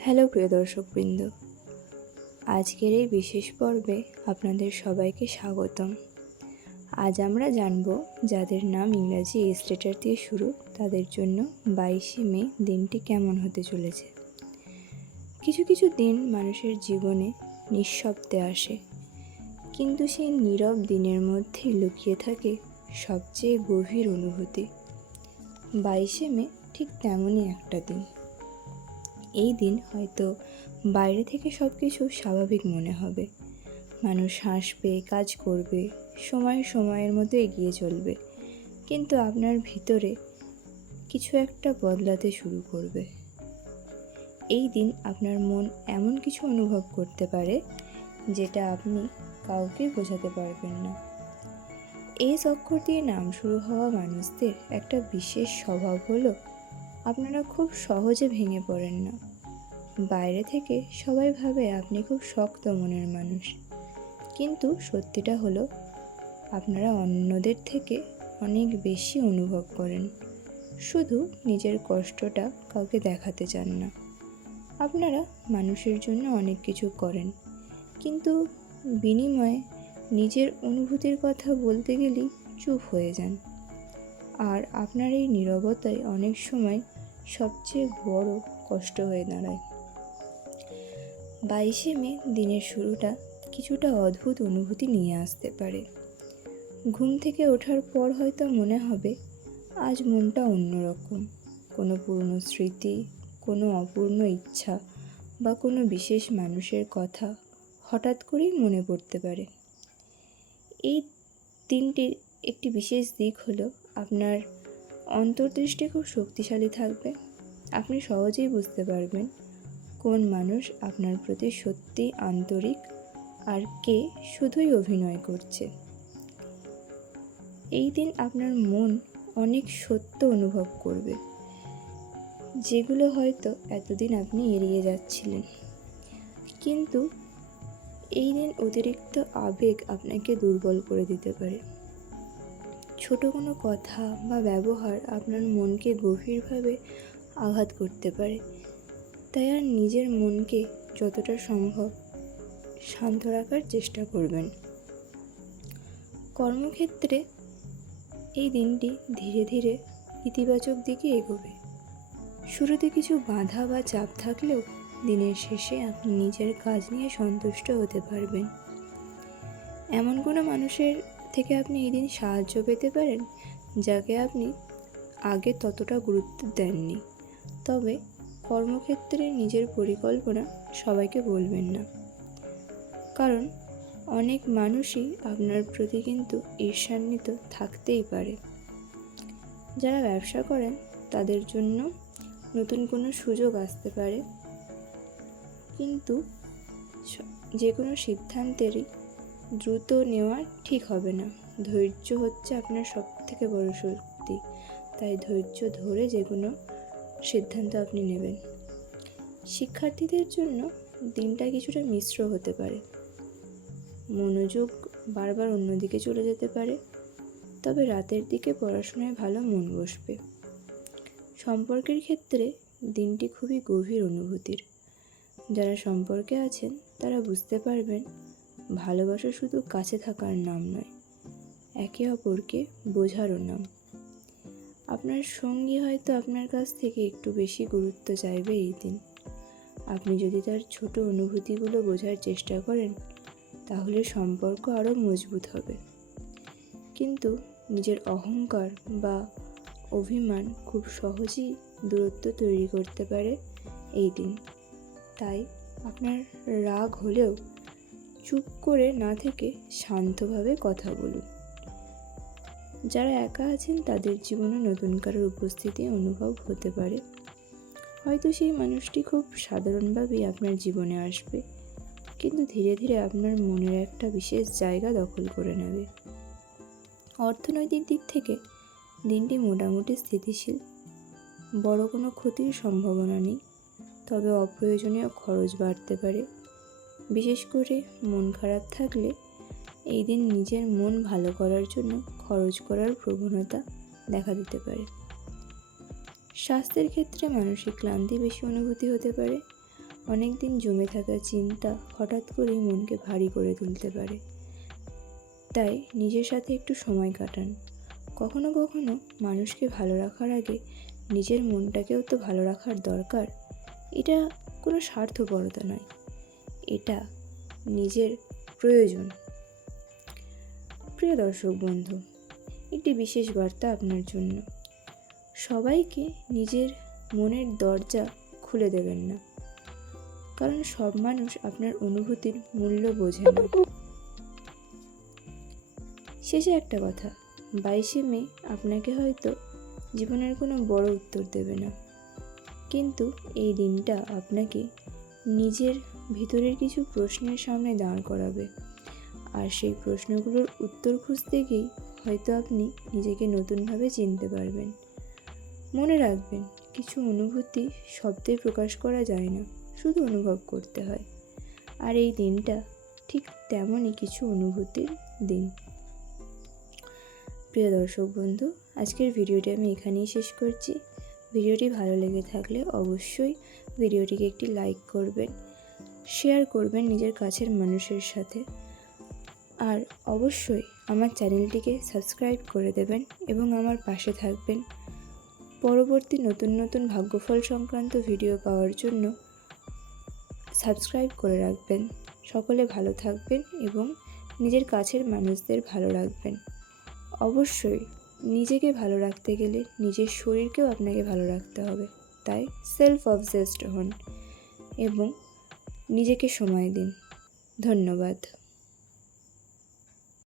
Hello প্রিয় দর্শকবৃন্দ, আজকের এই বিশেষ পর্বে আপনাদের সবাইকে স্বাগতম। আজ আমরা জানব যাদের নাম ইংরাজি এস লেটার দিয়ে শুরু তাদের জন্য 22শে মে দিনটি কেমন হতে চলেছে। কিছু কিছু দিন মানুষের জীবনে নিঃশব্দে আসে, কিন্তু সেই নীরব দিনের মধ্যেই লুকিয়ে থাকে সবচেয়ে গভীর অনুভূতি। 22শে মে ঠিক তেমনই একটা দিন। এই দিন হয়তো বাইরে থেকে সব কিছু স্বাভাবিক মনে হবে, মানুষ হাসবে, কাজ করবে, সময়ের মতো এগিয়ে চলবে, কিন্তু আপনার ভিতরে কিছু একটা বদলাতে শুরু করবে। এই দিন আপনার মন এমন কিছু অনুভব করতে পারে যেটা আপনি কাউকে বোঝাতে পারবেন না। এই অক্ষর দিয়ে নাম শুরু হওয়া মানুষদের একটা বিশেষ স্বভাব হলো আপনারা খুব সহজে ভেঙে পড়েন না। বাইরে থেকে সবাই ভাবে আপনি খুব শক্ত মনের মানুষ, কিন্তু সত্যিটা হলো আপনারা অন্যদের থেকে অনেক বেশি অনুভব করেন, শুধু নিজের কষ্টটা কাউকে দেখাতে চান না। আপনারা মানুষের জন্য অনেক কিছু করেন, কিন্তু বিনিময়ে নিজের অনুভূতির কথা বলতে গেলেই চুপ হয়ে যান। আর আপনার এই নীরবতায় অনেক সময় সবচেয়ে বড় কষ্ট হয়ে দাঁড়ায়। 22শে মে দিনের শুরুটা কিছুটা অদ্ভুত অনুভূতি নিয়ে আসতে পারে। ঘুম থেকে ওঠার পর হয়তো মনে হবে আজ মনটা অন্যরকম। কোনো পুরনো স্মৃতি, কোনো অপূর্ণ ইচ্ছা বা কোনো বিশেষ মানুষের কথা হঠাৎ করেই মনে পড়তে পারে। এই দিনটির একটি বিশেষ দিক হলো আপনার অন্তর্দৃষ্টি খুব শক্তিশালী থাকবে। আপনি সহজেই বুঝতে পারবেন কোন মানুষ আপনার প্রতি সত্যিই আন্তরিক আর কে শুধুই অভিনয় করছে। এই দিন আপনার মন অনেক সত্য অনুভব করবে, যেগুলো হয়তো এতদিন আপনি এড়িয়ে যাচ্ছিলেন। কিন্তু এই দিন অতিরিক্ত আবেগ আপনাকে দুর্বল করে দিতে পারে। ছোট কোনো কথা বা ব্যবহার আপনার মনকে গভীরভাবে আঘাত করতে পারে। তাই আর নিজের মনকে যতটা সম্ভব শান্ত রাখার চেষ্টা করবেন। কর্মক্ষেত্রে এই দিনটি ধীরে ধীরে ইতিবাচক দিকে এগোবে। শুরুতে কিছু বাধা বা চাপ থাকলেও দিনের শেষে আপনি নিজের কাজ নিয়ে সন্তুষ্ট হতে পারবেন। এমন কোনো মানুষের থেকে আপনি এই দিন সাহায্য পেতে পারেন যাকে আপনি আগে ততটা গুরুত্ব দেননি। তবে কর্মক্ষেত্রে নিজের পরিকল্পনা সবাইকে বলবেন না, কারণ অনেক মানুষই আপনার প্রতি কিন্তু ঈর্ষান্বিত থাকতেই পারে। যারা ব্যবসা করেন তাদের জন্য নতুন কোনো সুযোগ আসতে পারে, কিন্তু যে কোনো সিদ্ধান্তেরই দ্রুত নেওয়া ঠিক হবে না। ধৈর্য হচ্ছে আপনার সবথেকে বড় শক্তি, তাই ধৈর্য ধরে যে কোনো সিদ্ধান্ত আপনি নেবেন। শিক্ষার্থীদের জন্য দিনটা কিছুটা মিশ্র হতে পারে। মনোযোগ বারবার অন্যদিকে চলে যেতে পারে, তবে রাতের দিকে পড়াশোনায় ভালো মন বসবে। সম্পর্কের ক্ষেত্রে দিনটি খুবই গভীর অনুভূতির। যারা সম্পর্কে আছেন তারা বুঝতে পারবেন ভালোবাসা শুধু কাছে থাকার নাম নয়, একে অপরকে বোঝারও নাম। আপনার সঙ্গী হয়তো আপনার কাছ থেকে একটু বেশি গুরুত্ব চাইবে এই দিন। আপনি যদি তার ছোট অনুভূতিগুলো বোঝার চেষ্টা করেন তাহলে সম্পর্ক আরও মজবুত হবে। কিন্তু নিজের অহংকার বা অভিমান খুব সহজেই দূরত্ব তৈরি করতে পারে এই দিন। তাই আপনার রাগ হলেও চুপ করে না থেকে শান্তভাবে কথা বলুন। যারা একা আছেন তাদের জীবনে নতুন কারোর উপস্থিতি অনুভব হতে পারে। হয়তো সেই মানুষটি খুব সাধারণভাবেই আপনার জীবনে আসবে, কিন্তু ধীরে ধীরে আপনার মনের একটা বিশেষ জায়গা দখল করে নেবে। অর্থনৈতিক দিক থেকে দিনটি মোটামুটি স্থিতিশীল। বড় কোনো ক্ষতির সম্ভাবনা নেই, তবে অপ্রয়োজনীয় খরচ বাড়তে পারে। বিশেষ করে মন খারাপ থাকলে এই দিন নিজের মন ভালো করার জন্য খরচ করার প্রবণতা দেখা দিতে পারে। স্বাস্থ্যের ক্ষেত্রে মানসিক ক্লান্তি বেশি অনুভূতি হতে পারে। অনেক দিন জমে থাকা চিন্তা হঠাৎ করেই মনকে ভারী করে তুলতে পারে। তাই নিজের সাথে একটু সময় কাটান। কখনো কখনো মানুষকে ভালো রাখার আগে নিজের মনটাকেও তো ভালো রাখার দরকার। এটা কোনো স্বার্থপরতা নয়, এটা নিজের প্রয়োজন। প্রিয় দর্শক বন্ধু, একটি বিশেষ বার্তা আপনার জন্য। সবাইকে নিজের মনের দরজা খুলে দেবেন না, কারণ সব মানুষ আপনার অনুভূতির মূল্য বোঝে না। শেষে একটা কথা, 22শে মে আপনাকে হয়তো জীবনের কোনো বড় উত্তর দেবে না, কিন্তু এই দিনটা আপনাকে নিজের ভিতরের কিছু প্রশ্নের সামনে দাঁড় করাবে। আর সেই প্রশ্নগুলোর উত্তর খুঁজতে গিয়েই হয়তো আপনি নিজেকে নতুনভাবে চিনতে পারবেন। মনে রাখবেন, কিছু অনুভূতি শব্দে প্রকাশ করা যায় না, শুধু অনুভব করতে হয়। আর এই দিনটা ঠিক তেমনই কিছু অনুভূতির দিন। প্রিয় দর্শক বন্ধু, আজকের ভিডিওটি আমি এখানেই শেষ করছি। ভিডিওটি ভালো লেগে থাকলে অবশ্যই ভিডিওটিকে একটি লাইক করবেন, শেয়ার করবেন নিজের কাছের মানুষের সাথে, আর অবশ্যই আমার চ্যানেলটিকে সাবস্ক্রাইব করে দেবেন এবং আমার পাশে থাকবেন। পরবর্তী নতুন নতুন ভাগ্যফল সংক্রান্ত ভিডিও পাওয়ার জন্য সাবস্ক্রাইব করে রাখবেন। সকলে ভালো থাকবেন এবং নিজের কাছের মানুষদের ভালো রাখবেন। অবশ্যই নিজেকে ভালো রাখতে গেলে নিজের শরীরকেও আপনাকে ভালো রাখতে হবে। তাই সেলফ অবসেসড হন এবং নিজেকে সময় দিন। ধন্যবাদ।